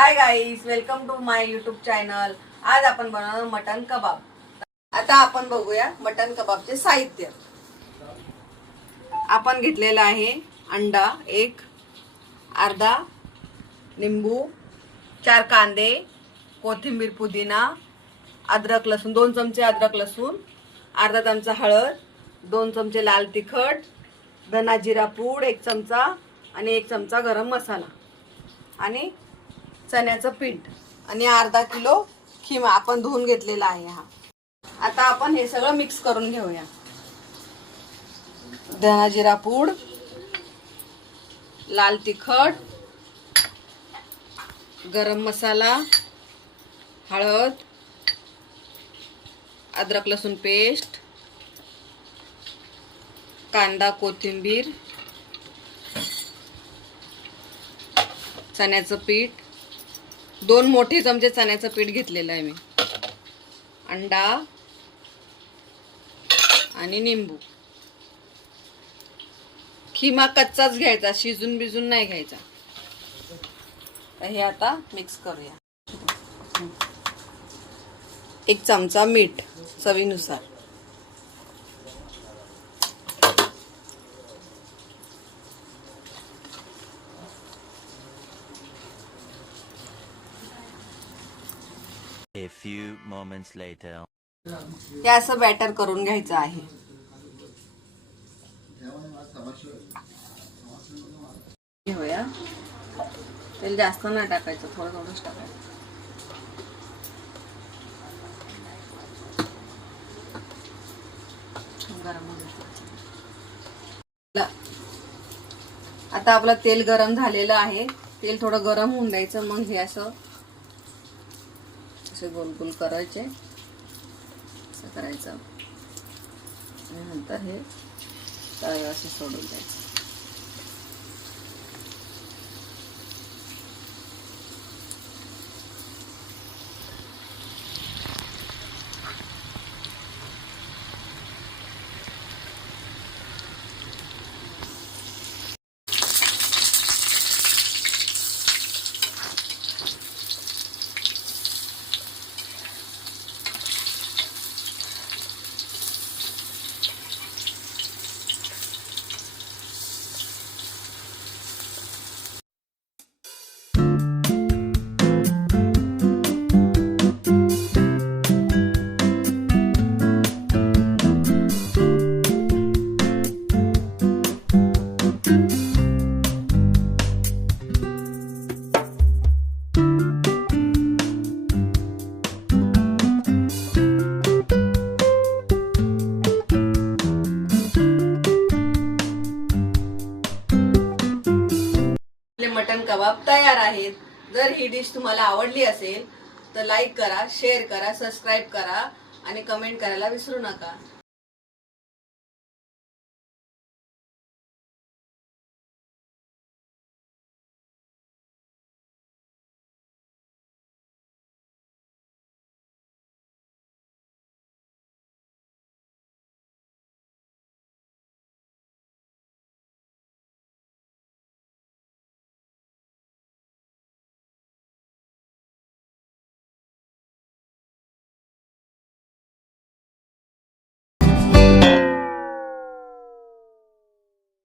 High guys, welcome to my YouTube channel. आज आपण बनवणार मटन कबाब। आता आपण बघूया मटन कबाबचे साहित्य। आपण घेतलेला आहे अंडा एक, अर्धा लिंबू, 4 कांदे, कोथिंबीर, पुदिना, अद्रक लसूण 2 चमचे, अद्रक लसूण, अर्धा चमचा हळद, 2 चमचे लाल तिखट, धना जिरा पूड 1 चमचा आणि 1 चमचा गरम मसाला आणि चण्याचं पीठ आणि अर्धा किलो खिमा आपण धुवून घेतलेला आहे हा। आता आपण हे सगळं मिक्स करून घेऊया। धना जिरा पूड, लाल तिखट, गरम मसाला, हळद, अद्रक लसूण पेस्ट, कांदा, कोथिंबीर, चण्याचं पीठ 2 मोठे चमचे चण्याचं पीठ घेतलेलं आहे मी, अंडा आणि लिंबू। खिमा कच्चाच घ्यायचा, शिजून बिजून नाही घ्यायचा। तर हे आता मिक्स करूया। 1 चमचा मीठ चवीनुसार, A few moments later. हे असं बॅटर करून घ्यायचं आहे। घेऊया। तेल जास्त नाही टाकायचं, थोडं थोडंच टाकायचं। आता आपलं तेल गरम झालेलं आहे। तेल थोडं गरम होऊन द्यायचं, मग हे असं गोल गोल करायचे, असं करायचं आणि नंतर हे तवे असे सोडून द्यायचं। मटन कबाब तयार आहेत। जर ही डिश तुम्हाला आवडली असेल तर लाईक करा, शेअर करा, सबस्क्राईब करा आणि कमेंट करायला विसरू नका।